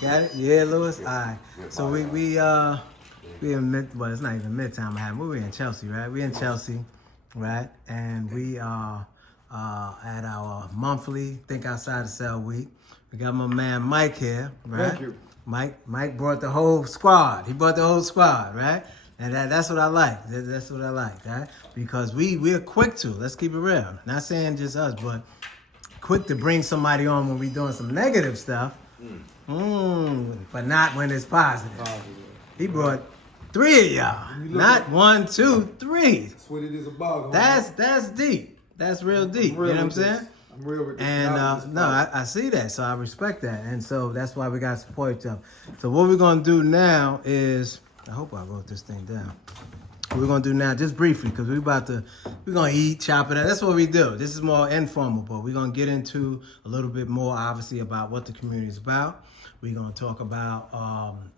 Got it? Yeah, Lewis. All right. So we in well, it's not even Midtown Manhattan. We in Chelsea, right? We in Chelsea, right? And we are at our monthly Think Outside the Cell week. We got my man Mike here, right? Thank you. Mike brought the whole squad. He brought the whole squad, right? And that's what I like. That's what I like, right? Because we're quick to. Let's keep it real. Not saying just us, but quick to bring somebody on when we're doing some negative stuff. But not when it's positive. He brought 3 of y'all. Not 1, 2, 3. That's what it is about. That's deep. That's real deep. You know what I'm saying? I'm real with this. And no, I see that, so I respect that, and so that's why we got to support each other. So what we're gonna do now is, I hope I wrote this thing down. What we're gonna do now, just briefly, because we're gonna eat, chop it up. That's what we do. This is more informal, but we're gonna get into a little bit more, obviously, about what the community is about. We're gonna talk about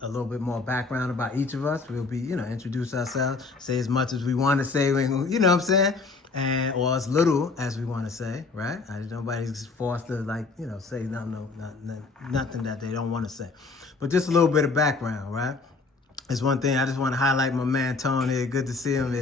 a little bit more background about each of us. We'll be, introduce ourselves, say as much as we want to say, you know what I'm saying? Or as little as we want to say, right? Nobody's forced to say nothing that they don't want to say. But just a little bit of background, right? It's one thing I just want to highlight my man Tony. Good to see him.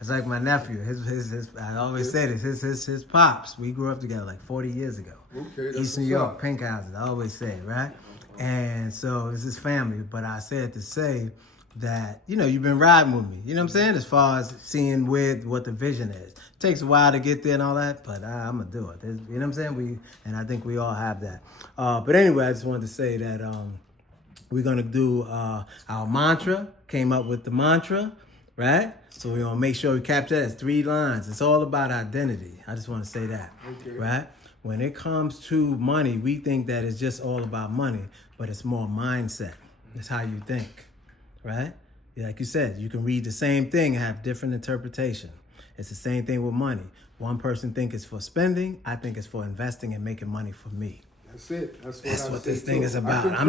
It's like my nephew. His I always say this. His pops. We grew up together like 40 years ago. Okay, East New York, Pink Houses. I always say it, right? And so it's his family. But I said to say that you've been riding with me. You know what I'm saying? As far as seeing what the vision is. Takes a while to get there and all that, but I'm gonna do it. You know what I'm saying? And I think we all have that. But anyway, I just wanted to say that we're gonna do our mantra. Came up with the mantra, right? So we're gonna make sure we capture that as 3 lines. It's all about identity. I just want to say that, right? When it comes to money, we think that it's just all about money, but it's more mindset. It's how you think, right? Like you said, you can read the same thing and have different interpretation. It's the same thing with money. One person think it's for spending. I think it's for investing and making money for me. That's it. That's what this thing is about. I'm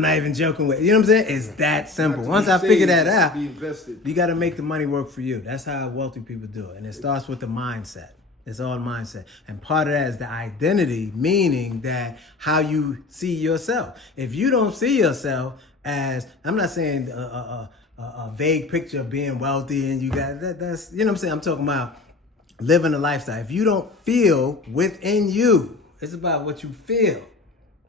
not even joking with. You know what I'm saying? It's that simple. Once I figure that out, you got to make the money work for you. That's how wealthy people do it, and it starts with the mindset. It's all mindset, and part of that is the identity, meaning that how you see yourself. If you don't see yourself as, I'm not saying a vague picture of being wealthy and you got that's you know what I'm saying. I'm talking about living a lifestyle. If you don't feel within you, it's about what you feel,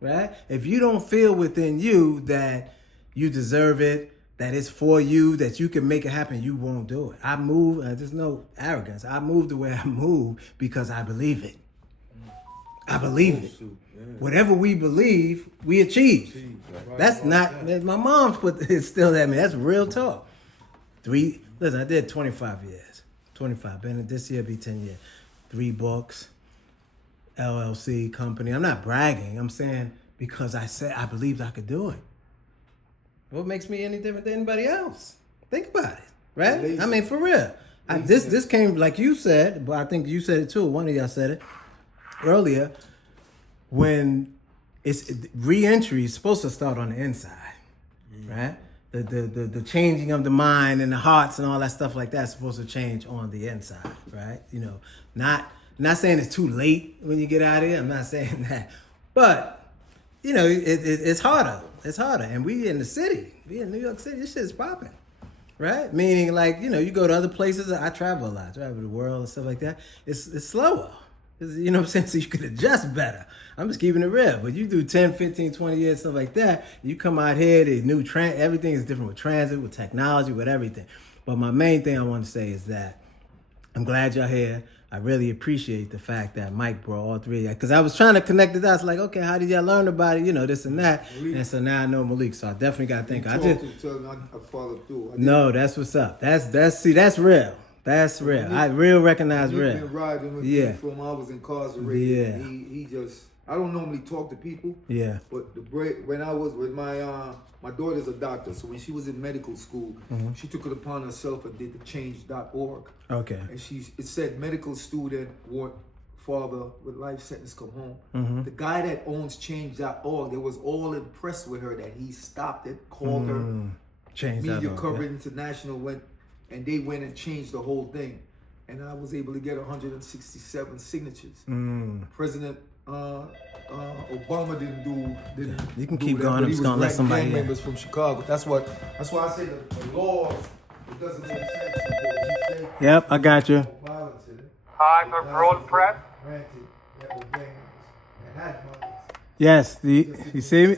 right? If you don't feel within you that you deserve it, that it's for you, that you can make it happen, you won't do it. I move, there's no arrogance. I move the way I move because I believe it. I believe it. Whatever we believe, we achieve. That's not, my mom instilled at me. That's real talk. Listen, I did 25 years. 25. Been this year be 10 years. 3 books, LLC company. I'm not bragging. I'm saying because I said I believed I could do it. What makes me any different than anybody else? Think about it, right? I mean, for real. This came, like you said, but I think you said it too. One of y'all said it earlier. When re-entry is supposed to start on the inside, right? The changing of the mind and the hearts and all that stuff like that is supposed to change on the inside, right? Not saying it's too late when you get out of here. I'm not saying that, but it's harder. It's harder, and we in the city. We in New York City. This shit's popping, right? Meaning, you go to other places. I travel a lot. I travel the world and stuff like that. It's slower. You know what I'm saying? So you can adjust better. I'm just keeping it real. But you do 10, 15, 20 years, stuff like that. You come out here, the new everything is different with transit, with technology, with everything. But my main thing I want to say is that I'm glad you're here. I really appreciate the fact that Mike brought all 3 of you. Because I was trying to connect the dots, like, okay, how did y'all learn about it? This and that. Malik. And so now I know Malik. So I definitely got to thank him. I followed through. No, that's what's up. That's real. That's real. I recognize real. He's been riding with me from I was incarcerated. Yeah. He just, I don't normally talk to people. Yeah. But when I was with my daughter's a doctor, so when she was in medical school, she took it upon herself and did the change.org. Okay. And it said medical student want father with life sentence come home. The guy that owns change.org, they was all impressed with her that he stopped it, called her. Media coverage international went. And they went and changed the whole thing. And I was able to get 167 signatures. President Obama didn't You can do keep that, going. but I'm he just was gonna let writing somebody gang in. members from Chicago. That's why I say the laws. It doesn't make sense. He said Yep, I got you. violence in it. Hi, for parole press. Granted, that was gang members and had violence. Yes, you see me?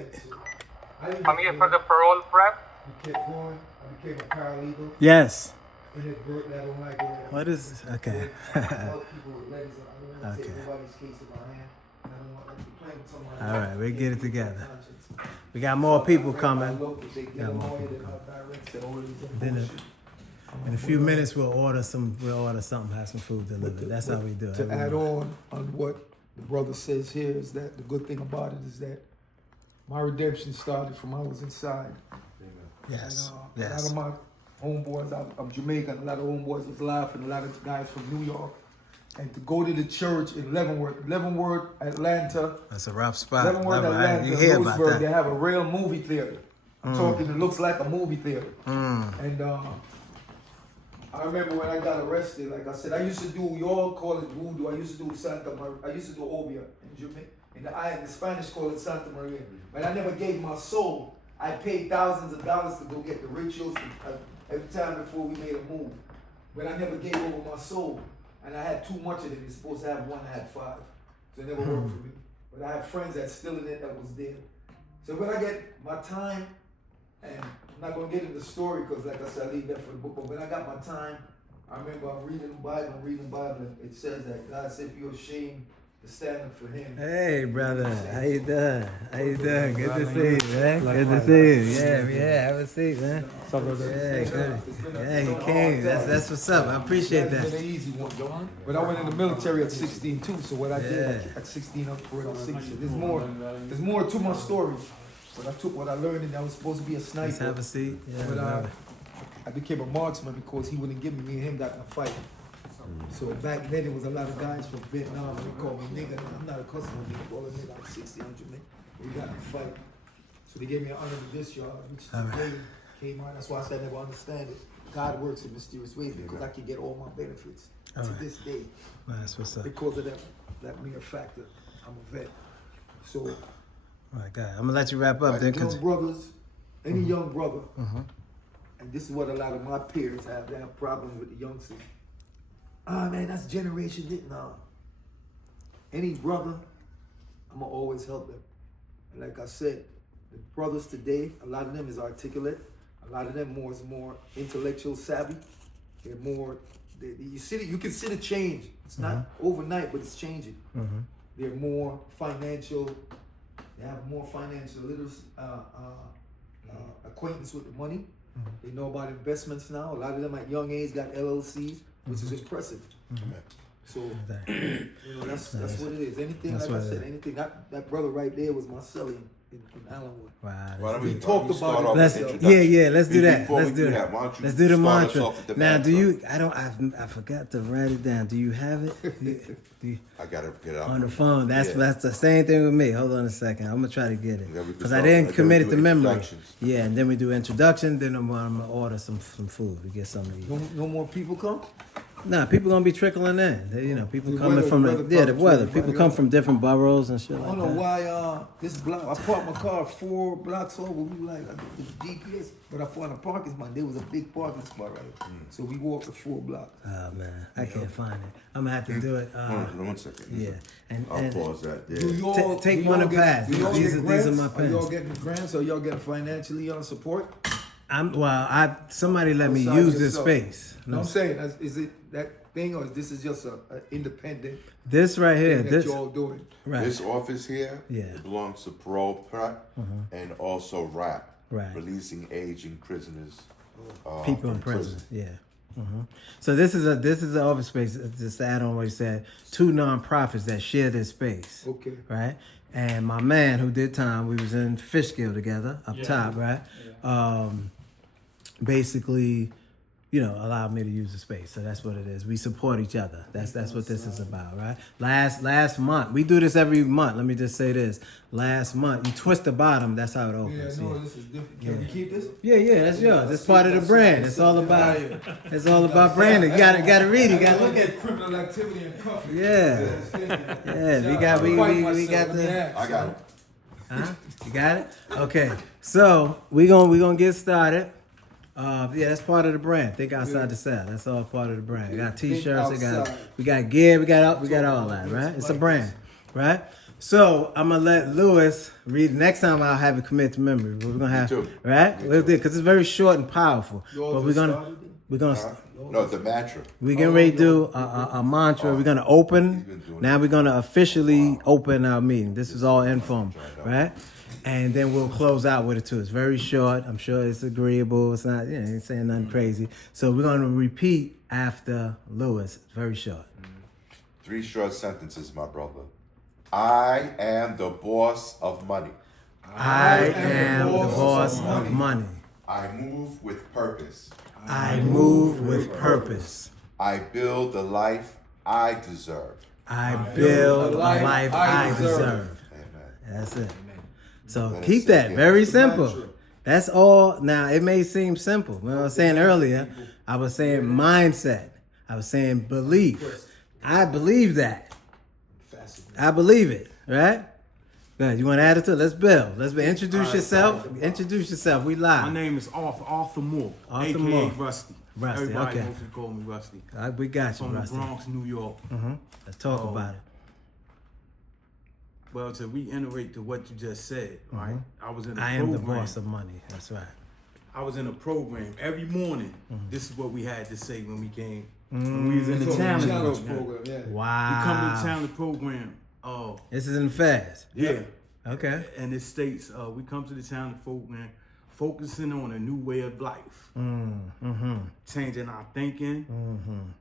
I'm here for the parole prep. We kept going. I became a paralegal. Yes. Inadvertently, I don't like it. What is this? Okay. I help people with letters. I don't want to take nobody's case in my hand. I don't want to play with somebody. All right, we get it together. We got more people coming. Then in a few minutes we'll order something, have some food delivered. That's how we do it. To add on what the brother says here is that the good thing about it is that my redemption started from I was inside. Yes. And, a lot of my homeboys, I'm Jamaican, a lot of homeboys was laughing, a lot of guys from New York. And to go to the church in Leavenworth, Atlanta. That's a rough spot. Leavenworth, Atlanta, you hear about Lewisburg, that. they have a real movie theater. I'm talking, it looks like a movie theater. And I remember when I got arrested, like I said, I used to do, you all call it voodoo, I used to do Santa Maria, I used to do Obia in Jamaica. In the Spanish call it Santa Maria. But I never gave my soul. I paid thousands of dollars to go get the rituals every time before we made a move. But I never gave over my soul. And I had too much of it. It's supposed to have one, I had 5. So it never worked for me. But I have friends that's still in it that was there. So when I get my time, and I'm not going to get into the story because like I said, I leave that for the book, but when I got my time, I remember I'm reading the Bible, and it says that God said if you're ashamed to stand up for him. Hey, brother. How you doing? How you doing? Good to see you, man. Good to see you. Yeah. Have a seat, man. Yeah, good. Yeah, you came. That's what's up. I appreciate that. It's been an easy one, John. But I went in the military at 16 too, so what I did at 16 up for it at 16. There's more to my story. But I took what I learned and I was supposed to be a sniper. Let's have a seat. Yeah, but I became a marksman because he wouldn't give me and him got in a fight. So back then, there was a lot of guys from Vietnam. They called me nigga. I'm not accustomed to being called a nigga. I'm 60, 100 men. We got in a fight. So they gave me an honorable discharge, which today came out. That's why I said I never understand it. God works in mysterious ways because I can get all my benefits to this day. That's what's up. Because of that mere factor. I'm a vet. So, My God, I'm gonna let you wrap up then. young brothers, any young brother, and this is what a lot of my peers have. They have problems with the youngsters. Ah, man, that's generation Z. No. Any brother, I'm going to always help them. And like I said, the brothers today, a lot of them is articulate. A lot of them is more intellectual savvy. They're more, you can see the change. It's not overnight, but it's changing. They're more financial, they have more financial literacy, acquaintance with the money. They know about investments now. A lot of them at young age got LLCs, which is impressive. So, that's what it is. Anything, like I said, anything. That brother right there was my celly in Allenwood. Wow. We talked about it. Let's do that. Let's do that. Let's do the mantra. Now, I forgot to write it down. Do you have it? I gotta get up on the phone. That's the same thing with me. Hold on a second. I'm gonna try to get it because I didn't commit it to memory. Yeah, and then we do introduction. Then I'm gonna order some food to get some of these. No more people come. Nah, people gonna be trickling in. People coming from the weather. People come from different boroughs and shit like that. I don't know why this block. I parked my car 4 blocks over. We were like, I did the GPS, but I found a parking spot. There was a big parking spot right. So we walked the 4 blocks. Oh man, I can't find it. I'm gonna have to do it. Hold on 1 second. Yeah, and I'll pause that there. Take one of pass. These are my pens. Are y'all getting grants? Or y'all getting financially support? Somebody let me use this space. No, I'm saying, is it that thing or this is just an independent? This right here, that y'all doing. Right. This office here belongs to Parole Prep and also RAP, releasing aging prisoners. People in prison. Yeah. So this is an office space. Just to add on what you said, 2 nonprofits that share this space. Okay. Right. And my man who did time, we was in Fishkill together up top. Right. Basically, allowed me to use the space. So that's what it is. We support each other. That's what this is about, right? Last month, we do this every month. Let me just say this. Last month, you twist the bottom, that's how it opens. Yeah, no, this is different. Can we keep this? Yeah, that's yours. It's part of the brand. It's all about branding. You gotta read it. You gotta look at criminal activity and cuffing. Yeah. We got the I got it. Huh? You got it? Okay. So we gonna get started. That's part of the brand. Think outside the cell. That's all part of the brand. We got t-shirts. We got gear. We got all that. Right? It's a brand. Right? So I'm gonna let Lewis read. Next time I'll have it commit to memory. We're gonna have right because it's very short and powerful. But we're gonna. No, the mantra. We're getting ready to do a mantra. We're gonna open. Now we're gonna officially open our meeting. This is all informal, right? And then we'll close out with it too. It's very short. I'm sure it's agreeable. It's not, ain't saying nothing crazy. So we're gonna repeat after Lewis. It's very short. 3 short sentences, my brother. I am the boss of money. I am the boss of money. I move with purpose. I move with purpose. I build the life I deserve. I build the life I deserve. Amen. That's it. So keep that very simple. That's all. Now, it may seem simple. When I was saying earlier, I was saying mindset. I was saying belief. I believe that. I believe it, right? Good. You want to add it to it? Let's build. Introduce yourself. Introduce yourself. We live. My name is Arthur Moore, Arthur a.k.a. Moore. Rusty. Rusty, Everybody okay. mostly call me Rusty. We got you, From Rusty. the Bronx, New York. Let's talk about it. Well, to reiterate to what you just said, right? I was in a I program. am the boss of money. That's right. I was in a program every morning. This is what we had to say when we came. When we was in the talent program. Yeah. Wow. We come to the talent program. This is in the fast. Yeah. Okay. And it states we come to the talent program focusing on a new way of life. Changing our thinking,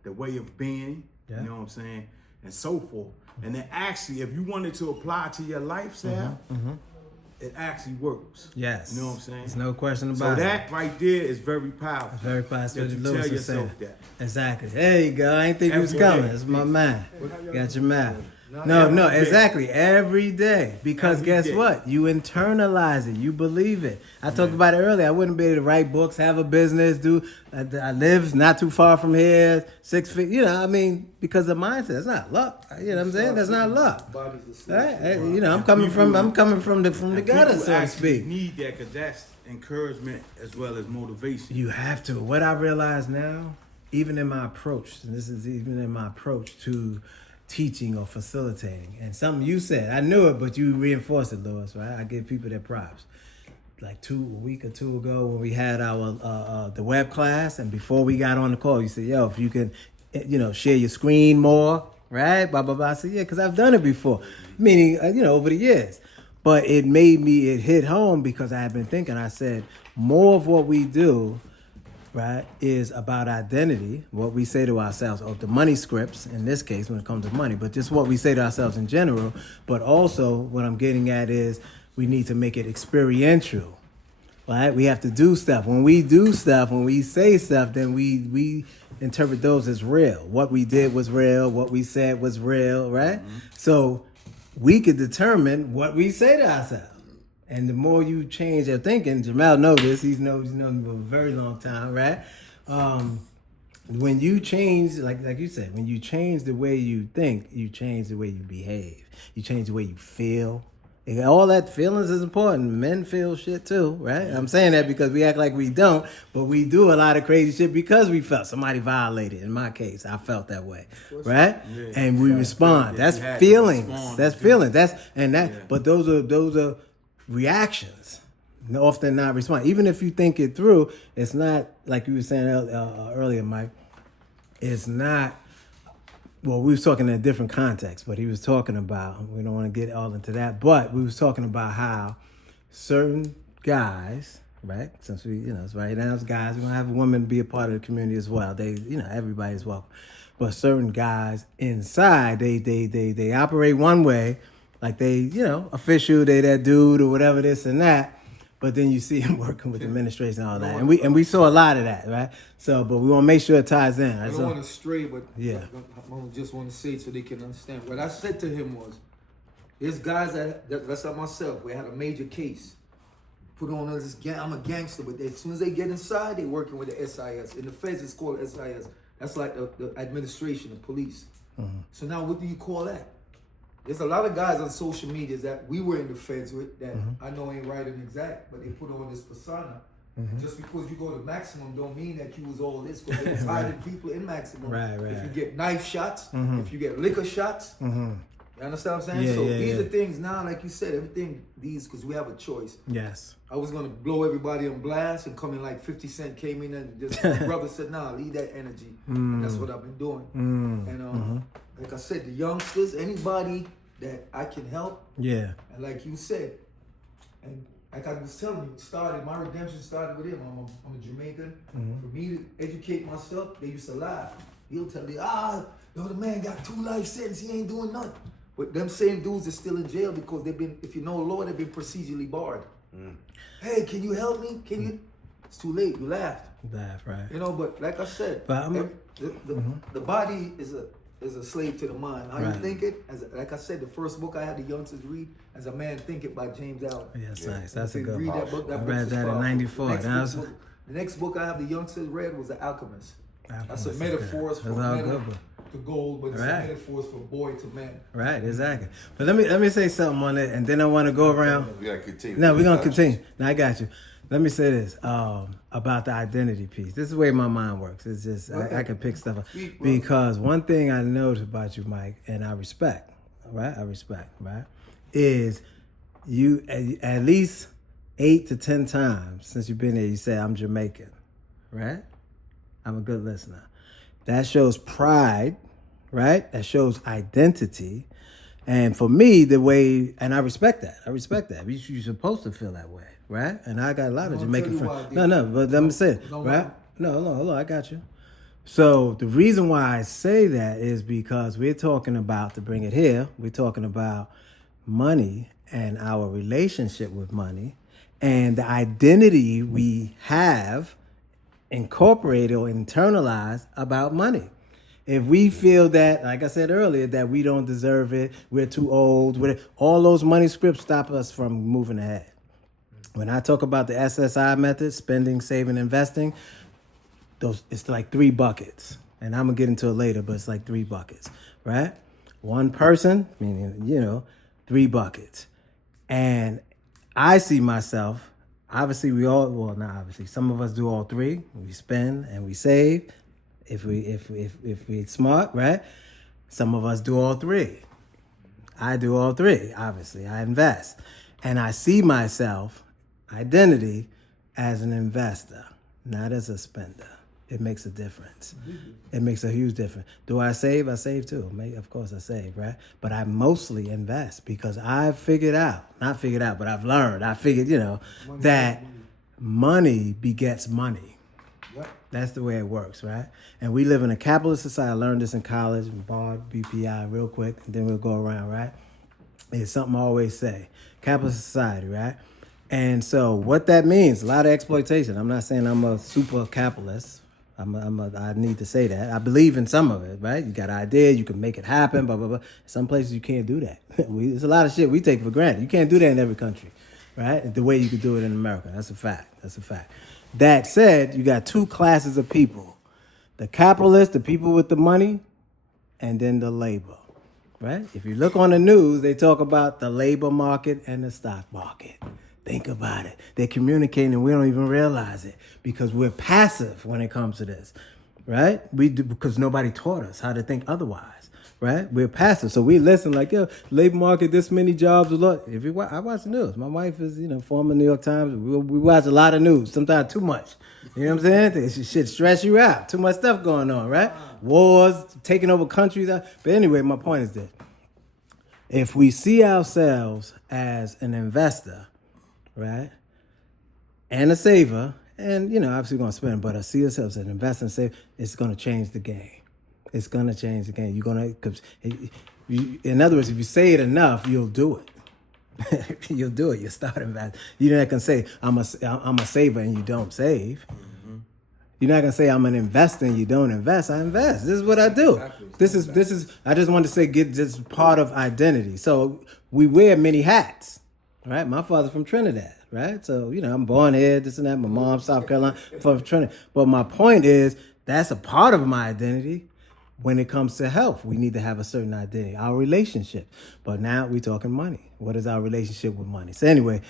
the way of being, you know what I'm saying, and so forth. And then actually, if you wanted to apply to your lifestyle, it actually works. Yes. You know what I'm saying? There's no question So about it. that right there is very powerful. It's very possible. That you Lewis tell was saying. yourself that. Exactly. There you go. I ain't think you was Every coming. day. It's my man. Got your man. No, exactly. Every day. Because Every guess day. what? You internalize it. You believe it. I talked about it earlier. I wouldn't be able to write books, have a business, I live not too far from here, 6 feet, because of mindset. It's not luck. You know what I'm saying? That's not luck. Right? I'm coming from the gutter, so to speak. Need that because that's encouragement as well as motivation. You have to. What I realize now, even in my approach, and this is even in my approach to teaching or facilitating, and something you said, I knew it, but you reinforced it, Lewis, right? I give people their props. Like a week or two ago when we had our the web class, and before we got on the call, you said, yo, if you can, share your screen more, right? Blah, blah, blah. I said, yeah, because I've done it before. Meaning, over the years. But it hit home because I had been thinking, I said, more of what we do, right, is about identity, what we say to ourselves, or the money scripts, in this case, when it comes to money, but just what we say to ourselves in general. But also, what I'm getting at is we need to make it experiential, right? We have to do stuff. When we do stuff, when we say stuff, then we interpret those as real. What we did was real, what we said was real, right? So we could determine what we say to ourselves. And the more you change your thinking, Jamal knows this, he's known me for a very long time, right? When you change, like you said, when you change the way you think, you change the way you behave. You change the way you feel. And all that feelings is important. Men feel shit too, right? I'm saying that because we act like we don't, but we do a lot of crazy shit because we felt somebody violated. In my case, I felt that way, right? Yeah, and we respond. That's feelings. That's feelings. But those are reactions. Often not respond. Even if you think it through, it's not like you were saying earlier, Mike. It's not. Well, we was talking in a different context, but he was talking about. We don't want to get all into that, but we was talking about how certain guys, right? Since we, it's right now it's guys. We're gonna have women be a part of the community as well. They, everybody's welcome. But certain guys inside, they operate one way. Like they, official, they that dude or whatever, this and that. but then you see him working with administration and all that, and we saw a lot of that, right? So, but we want to make sure it ties in. I don't want to stray, but yeah, I just want to say it so they can understand. What I said to him was, there's guys that's like myself. We had a major case. Put on this I'm a gangster, but as soon as they get inside, they working with the SIS. In the feds, it's called SIS. That's like the administration, the police. So now, what do you call that? There's a lot of guys on social media that we were in the feds with that I know ain't right and exact, but they put on this persona. Just because you go to maximum don't mean that you was all this. Because there's hiding people in maximum. Right. If you get knife shots, if you get liquor shots, you understand what I'm saying? These are things now, like you said, everything because we have a choice. Yes. I was gonna blow everybody on blast and come in like 50 Cent came in and just my brother said, nah, leave that energy. And that's what I've been doing. And like I said, the youngsters, anybody that I can help. Yeah. And like you said, and like I was telling you, my redemption started with him. I'm a Jamaican. For me to educate myself, they used to laugh. He'll tell me, the man got 2 life sentences, he ain't doing nothing. But them same dudes are still in jail because they've been, if you know law, they've been procedurally barred. Hey, can you help me? Can you? It's too late. You laughed. Right. You know, but like I said, but the body is a slave to the mind. How you think it? Like I said, the first book I had the youngsters read, As a Man Think It by James Allen. Yes, nice. That's a good read book. That book. That I read that in '94. The next book I have the youngsters read was The Alchemist. That's a metaphors for men to gold, but it's a metaphors for boy to man. Right, exactly. But let me say something on it, and then I want to go around. We gotta continue. No, we're gonna continue. Now I got you. Let me say this about the identity piece. This is the way my mind works. It's just I can pick stuff up because one thing I noticed about you, Mike, and I respect, right? Is you at least 8 to 10 times since you've been here, you say I'm Jamaican, right? I'm a good listener. That shows pride, right? That shows identity. And for me, and I respect that. You're supposed to feel that way, right? And I got a lot of Jamaican friends. No, but let me say it, right? No, hold on, I got you. So the reason why I say that is because we're talking about, to bring it here, we're talking about money and our relationship with money and the identity we have incorporated or internalized about money. If we feel that, like I said earlier, that we don't deserve it, we're too old, all those money scripts stop us from moving ahead. When I talk about the SSI method, spending, saving, investing, it's like 3 buckets. And I'm gonna get into it later, but it's like 3 buckets, right? One person, meaning, 3 buckets. And I see myself, obviously not obviously, some of us do all 3. We spend and we save. If we're smart, right? Some of us do all 3. I do all 3, obviously. I invest. And I see myself, identity, as an investor, not as a spender. It makes a difference. It makes a huge difference. Do I save? I save too. Of course I save, right? But I mostly invest because I've but I've learned. I figured, that money begets money. Yep. That's the way it works, right? And we live in a capitalist society. I learned this in college, BARD, BPI, real quick, and then we'll go around, right? It's something I always say. Capitalist society, right? And so what that means, a lot of exploitation. I'm not saying I'm a super capitalist. I need to say that. I believe in some of it, right? You got an idea, you can make it happen, blah, blah, blah. Some places you can't do that. There's a lot of shit we take for granted. You can't do that in every country, right? The way you could do it in America. That's a fact. That said, you got 2 classes of people. The capitalists, the people with the money, and then the labor, right? If you look on the news, they talk about the labor market and the stock market. Think about it. They're communicating and we don't even realize it because we're passive when it comes to this, right? We do because nobody taught us how to think otherwise, right? We're passive. So we listen like, labor market, this many jobs, a lot. I watch the news. My wife is, former New York Times. We watch a lot of news, sometimes too much. You know what I'm saying? This shit stress you out. Too much stuff going on, right? Wars, taking over countries. But anyway, my point is this. If we see ourselves as an investor, right, and a saver, and obviously we're gonna spend, but I see ourselves as an investor and save, it's gonna change the game. It's gonna change the game. In other words, if you say it enough, you'll do it. you'll do it. You'll start investing. You're not gonna say I'm a saver and you don't save. You're not gonna say I'm an investor and you don't invest. I invest. This is what I do. This is. I just wanted to say get this part of identity. So we wear many hats, right? My father's from Trinidad, right? So I'm born here. This and that. My mom's South Carolina, from Trinidad. But my point is that's a part of my identity. When it comes to health, we need to have a certain identity, our relationship. But now we're talking money. What is our relationship with money? So anyway,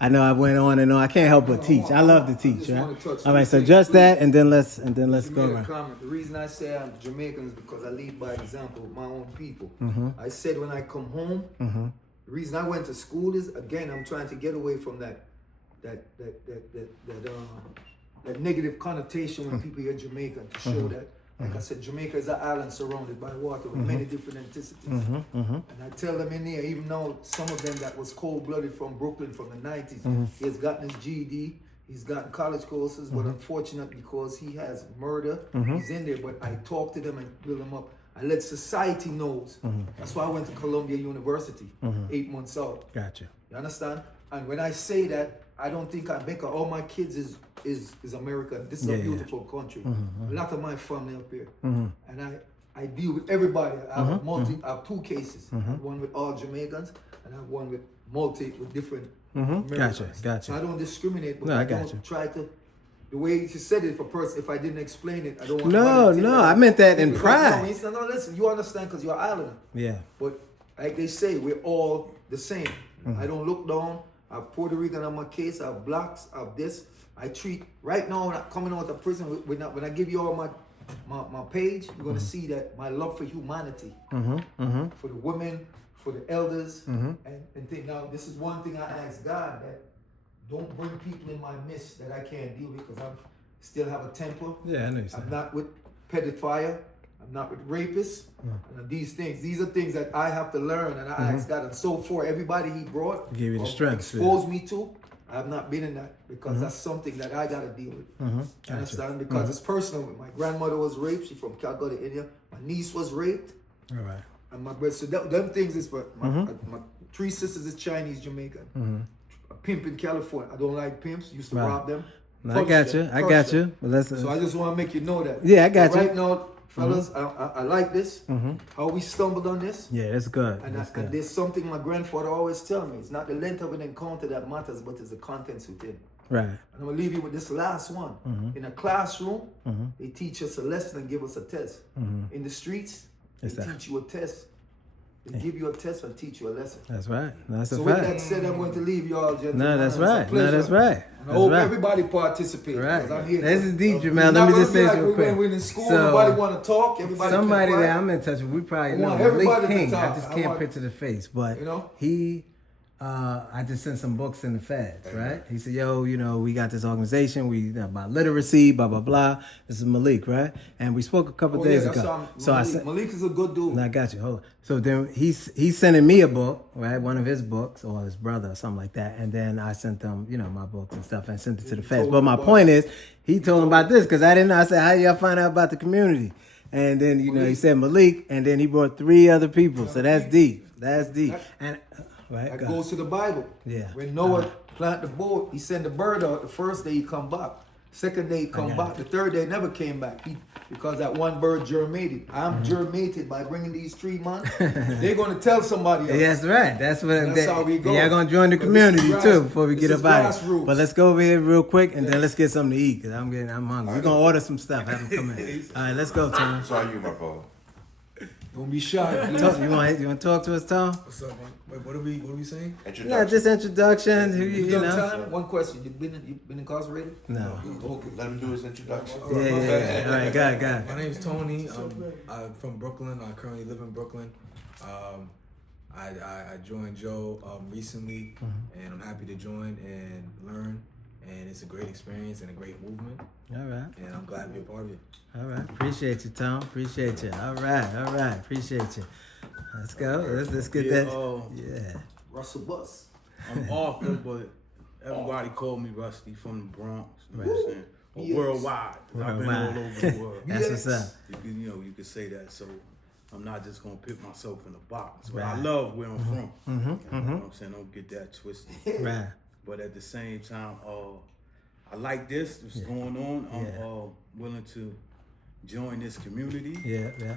I know I went on and on. I can't help but teach. I love to teach, right? All right, so just that, and then let's go around. The reason I say I'm Jamaican is because I lead by example with my own people. I said when I come home, the reason I went to school is, again, I'm trying to get away from that negative connotation when people hear Jamaican, to show that. Like I said, Jamaica is an island surrounded by water with many different ethnicities. And I tell them in there, even though some of them that was cold-blooded from Brooklyn from the 90s, he has gotten his GED, he's gotten college courses, but unfortunately because he has murder, he's in there. But I talk to them and build them up. I let society knows. That's why I went to Columbia University, 8 months out. Gotcha. You understand? And when I say that, I don't think I make all my kids is American. This is a beautiful country. A lot of my family up here. And I deal with everybody. I have I have 2 cases. I have one with all Jamaicans and I have one with different Americans. Gotcha. So I don't discriminate, but No, I got don't you. try to. The way you said it, if I didn't explain it, I don't want No, I meant that in pride. No, listen, you understand because you're an islander. Yeah. But like they say, we're all the same. I don't look down. I have Puerto Rican on my case. I have blacks. I have this. I treat right now. When I'm coming out of prison, when I give you all my page, you're gonna see that my love for humanity, for the women, for the elders, and think. Now, this is one thing I ask God, that don't bring people in my midst that I can't deal with, because I still have a temper. Yeah, I know you said. I'm not with pedophile. I'm not with rapists. And these are things that I have to learn, and I ask God. And so for everybody He brought, give you the strength, exposed me to, I have not been in that, because that's something that I gotta deal with. Understand? Because it's personal. My grandmother was raped. She's from Calcutta, India. My niece was raped. All right. And my brother. So them things is for my 3 sisters is Chinese Jamaican. A pimp in California. I don't like pimps. Used to rob them. No, I got you. But So I just want to make you know that. Yeah, I got you. Right now, fellas, I like this. How we stumbled on this. Yeah, that's good. And, That's good. and there's something my grandfather always tell me. It's not the length of an encounter that matters, but it's the contents within. Right. And I'm gonna leave you with this last one. In a classroom, they teach us a lesson and give us a test. In the streets, they teach you a test. They give you a test and teach you a lesson. That's right. That's a So fact. with that said, I'm going to leave you all, gentlemen. No, that's It's a right. pleasure. No, that's right. And I hope everybody participates. Right. I'm here This to- is deep, it's Jamal. Let not me just gonna be say like real quick. We're in school, So, nobody want to talk. Everybody Somebody kept that quiet. I'm in touch with, we probably I know. want Malik everybody to King. I talk. just I can't want- picture the face, but You know? he. I just sent some books in the feds, right? He said, yo, we got this organization, about literacy, blah, blah, blah. This is Malik, right? And we spoke a couple days ago. So I said, Malik is a good dude. I got you. Hold on. So then he's sending me a book, right? One of his books, or his brother, or something like that. And then I sent them, my books and stuff, and sent it to the feds. But my point is, he told him about this, because I didn't know. I said, how y'all find out about the community? And then, he said Malik, and then he brought 3 other people. So that's deep. That's deep. And right, That goes to the Bible. Yeah. When Noah planted the boat, he sent the bird out. The first day he come back. Second day he come back. The third day never came back. Because that one bird germinated. I'm germinated by bringing these 3 months. They're going to tell somebody else. That's right. That's how we go. Y'all gonna join the But this is community too before we this get is up out of grassroots. here. But let's go over here real quick and then let's get something to eat, because I'm hungry. We're gonna order some stuff. Have them come in. All right, let's go, Tom. It's on you, my brother. Don't be shy. You want to talk to us, Tom? What's up, man? Wait, what are we saying? Yeah, just introduction. Who you know? Time? One question. You've been incarcerated? No. Okay. Let him do his introduction. Yeah. All right, got it. My name's Tony. I'm from Brooklyn. I currently live in Brooklyn. I joined Joe recently, and I'm happy to join and learn. And it's a great experience and a great movement. All right. And I'm glad to be a part of it. All right. Appreciate you, Tom. Appreciate you. All right. Appreciate you. Let's go. Let's get that. Yeah. Russell Bus. I'm off it, but everybody called me Rusty from the Bronx. You know what I'm saying? Or Yes. worldwide. I've been all over the world. That's what's up. You could say that. So I'm not just gonna put myself in a box. But I love where I'm from. You know what I'm saying? Don't get that twisted. Right. But at the same time, I like this. What's going on? I'm willing to join this community. Yeah.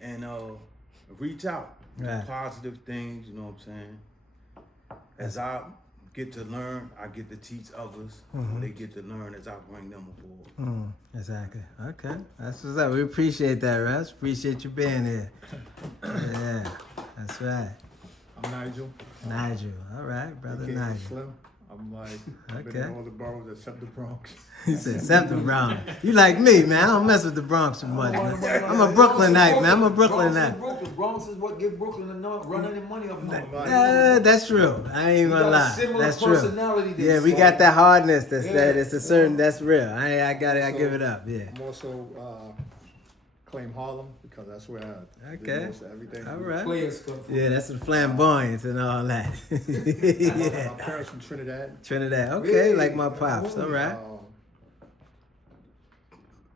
And reach out. Right. Positive things. You know what I'm saying? As I get to learn, I get to teach others. They get to learn as I bring them aboard. Exactly. Okay. That's what's up. We appreciate that, Russ. Appreciate you being here. Yeah. That's right. I'm Nigel. Nigel. All right, brother AKA Nigel. Slim. I'm like, I've been Okay. in all the boroughs except the Bronx. He said, except the Bronx. You like me, man. I don't mess with the Bronx too much, man. I'm a Brooklynite, man. I'm a Brooklynite. Bronx is what give Brooklyn enough running their money up north. That's true. I ain't gonna lie. Similar That's true. personality. Yeah, we got that hardness. It's a certain. That's real. I got it. I give it up. Yeah. I'm also claim Harlem because that's where I Okay. did most of everything. All right. Players come from. Yeah, that's the flamboyance and all that. Yeah. My parents from Trinidad. Trinidad. Okay, Really? like my pops. All right.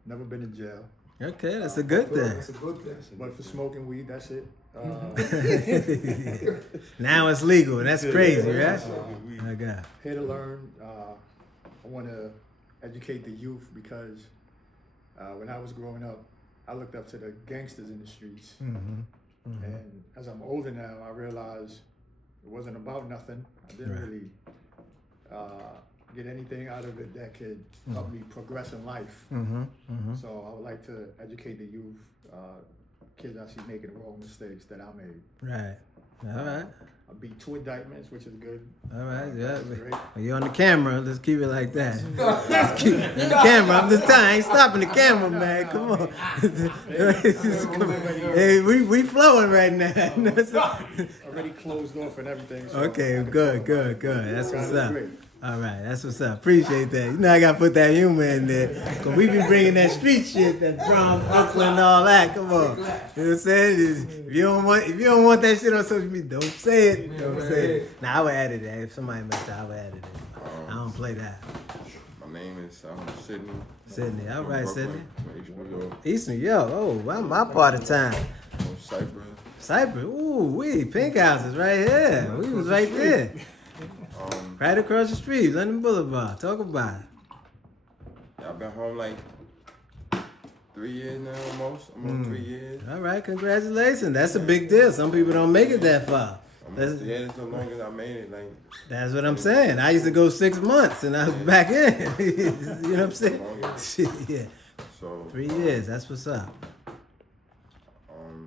Never been in jail, Okay, that's a good thing. That's a good thing. but for smoking weed, that's it. Now it's legal. That's crazy, right? Okay. Here to learn. I want to educate the youth because when I was growing up, I looked up to the gangsters in the streets. And as I'm older now, I realize it wasn't about nothing. I didn't really get anything out of it that could help me progress in life. So I would like to educate the youth, kids I see making wrong mistakes that I made. Right. All right. I beat 2 indictments, which is good. All right. Yeah. That's great. You're on the camera. Let's keep it like that. Let's keep it on the camera. I'm just telling. I ain't stopping the camera, man. Come on. Hey, we flowing right now. Already closed off and everything. So Okay, good. That's what's Sounded up. great. All right, that's what's up. Appreciate that. You know I gotta put that humor in there. Cause we be bringing that street shit, that Bronx, Brooklyn, and all that. Come on. You know what I'm saying? If you don't want that shit on social media, don't say it. Don't say it. Now I would edit it. If somebody messed up, I would edit it. I don't play that. My name is Sydney. Sydney. All right, Sydney. From East New York. East New York. Oh, well, my part of town. From Cyprus. Cyprus. Ooh, pink houses right here. We was right there. Right across the street, London Boulevard. Talk about it. Yeah, I've been home like 3 years now, almost 3 years. All right, congratulations. That's a big deal. Some people don't make it that far. It's the longest I made it. Like That's what I'm saying. I used to go 6 months and I was back in. You know what I'm saying? Yeah. So 3 years. That's what's up.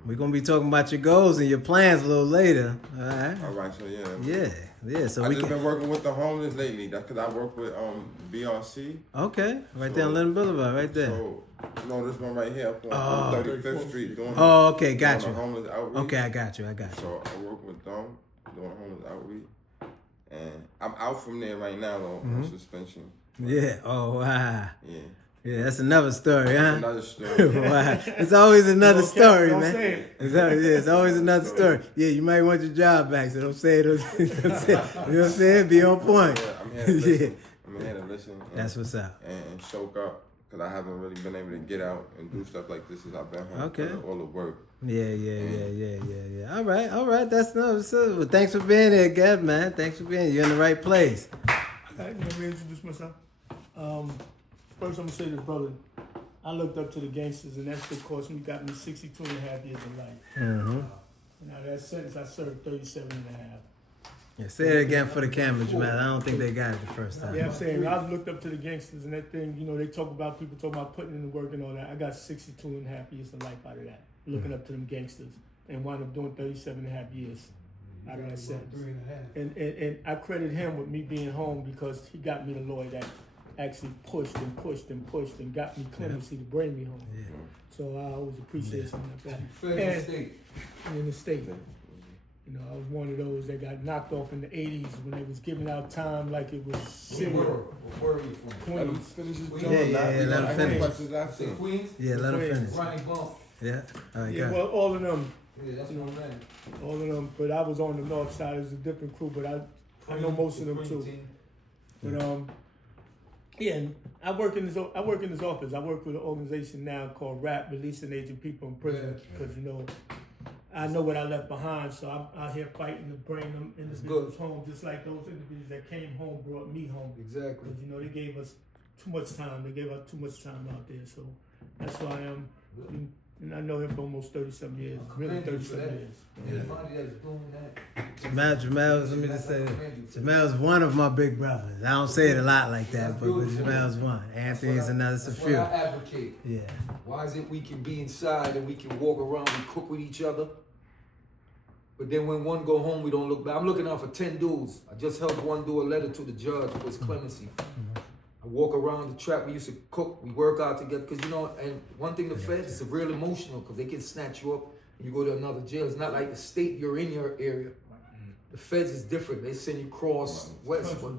We're gonna be talking about your goals and your plans a little later. All right. all right, so yeah. Yeah. So I we just can. been working with the homeless lately. That's because I work with BRC. Okay, right there on London Boulevard, right there. So this one right here up on 35th Street doing. Oh, okay, got doing you. the homeless outreach. Okay, I got you. So I work with them doing homeless outreach, and I'm out from there right now though on suspension. Yeah. Oh wow. Yeah. Yeah, that's another story, huh? Another story. Wow. It's always another story, don't man. say it. It's always another story. Yeah, you might want your job back, so don't say it. Don't say it. You know what I'm saying? Be on point. Yeah, I'm here to listen. I'm here to listen. And, That's what's up. and soak up because I haven't really been able to get out and do stuff like this since I've been home. Okay. because of all the work. Yeah. All right. That's no. So, well, thanks for being here, Gab, man. Thanks for being here. You're in the right place. Let me introduce myself. First, I'm gonna say this, brother. I looked up to the gangsters, and that shit cost me, got me 62 and a half years of life. Now, that sentence, I served 37 and a half. Yeah, say it again for the cameras, man. I don't think they got it the first time. Yeah, I'm saying, I looked up to the gangsters, and that thing, they talk about, people talk about putting in the work and all that. I got 62 and a half years of life out of that, looking up to them gangsters, and wound up doing 37 and a half years out of that sentence. And I credit him with me being home because he got me the lawyer that actually pushed and got me clemency to bring me home. Yeah. So I always appreciate something like that. Fair And mistake. in the state, I was one of those that got knocked off in the 80s when they was giving out time like it was city. Where are you from? Let him Queens. finish his Yeah, job. let him finish. Questions after. Say Queens? Yeah, let him finish. Ronnie Bump. Yeah. All right, Yeah, go. well, all of them, Yeah, that's my man. all of them. But I was on the north side. It was a different crew, but I know most of them Queen too. team. But yeah, and I work in this office. I work with an organization now called RAP, Releasing Aging People in Prison, because I know what I left behind, so I'm out here fighting to bring them individuals home, just like those individuals that came home brought me home. Exactly. Because, you know, they gave us too much time. They gave us too much time out there. So that's why and I know him for almost 37 years, really 37 years. Anybody that's doing that. Jamel's, let me just say, Jamel's one of my big brothers. I don't say it a lot like that, but Jamel's one. Anthony's another, it's a few. That's what I advocate. Yeah. Why is it we can be inside and we can walk around, we cook with each other, but then when one go home, we don't look back. I'm looking out for 10 dudes. I just helped one do a letter to the judge for his clemency. I walk around the trap. We used to cook. We work out together. Because, you know, and one thing, the feds, it's real emotional because they can snatch you up and you go to another jail. It's not like the state, you're in your area. The feds is different. They send you cross, west, but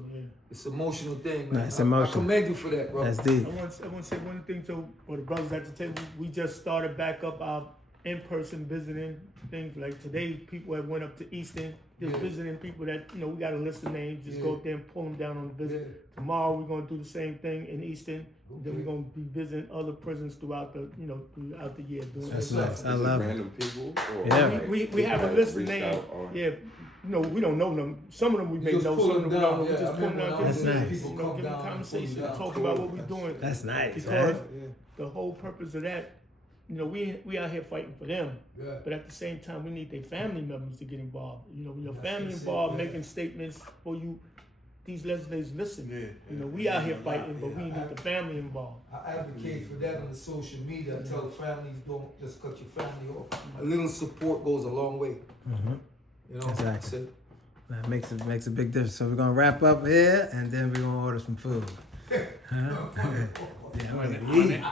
it's an emotional thing. Man. It's emotional. I commend you for that, bro. That's deep. I want to say one thing for the brothers at the table. We just started back up our in-person visiting things. Like today, people have went up to Easton, just visiting people that, you know, we got a list of names, just go up there and pull them down on the visit. Tomorrow, we're going to do the same thing in Easton. Then we're going to be visiting other prisons throughout the year. That's nice. I love it. Random people? Or Yeah. like We have a list of reached names. out or- Yeah. No, we don't know them. Some of them we may know, some of them we don't know. We just pull them down. That's nice. Give them conversation, talk about what we're doing. That's nice, Because man. the whole purpose of that, you know, we out here fighting for them. Yeah. But at the same time, we need their family members to get involved. You know, when your family involved, making statements for you, these legislators listen. You know, we out here fighting, but we need the family involved. I advocate for that on the social media. I tell the families, don't just cut your family off. A little support goes a long way. You know, Exactly. That makes a big difference. So we're gonna wrap up here, and then we're gonna order some food. Huh? Yeah, I'm gonna eat.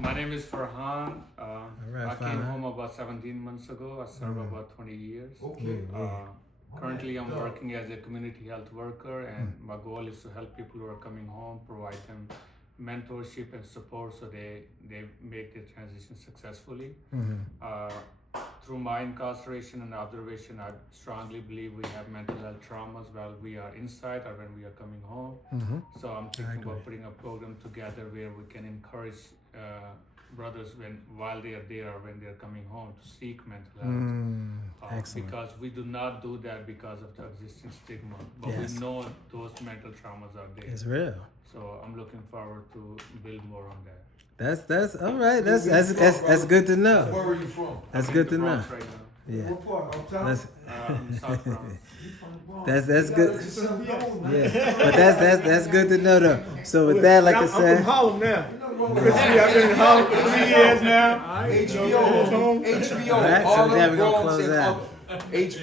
My name is Farhan. right, I came Farhan. home about 17 months ago. I served about 20 years. Okay. Currently, I'm working as a community health worker, and my goal is to help people who are coming home, provide them mentorship and support so they make their transition successfully. Through my incarceration and observation, I strongly believe we have mental health traumas while we are inside or when we are coming home. So I'm thinking about putting a program together where we can encourage brothers while they are there or when they are coming home to seek mental health. Excellent. Because we do not do that because of the existing stigma, but Yes. we know those mental traumas are there. It's real. So I'm looking forward to build more on that. That's all right. That's good to know. Where are you from? That's I'm good in to the know. Bronx right now. Yeah. What part? Uptown? That's South Bronx. that's You good. gotta let yourself know, man. Yeah, but that's good to know though. So with that, like I I'm said, from Harlem now. Ain't nothing wrong with Chris, that. I've been in Harlem for 3 years now. HBO. All right, so Harlem, then we're gonna Bronx, close and out. HBO.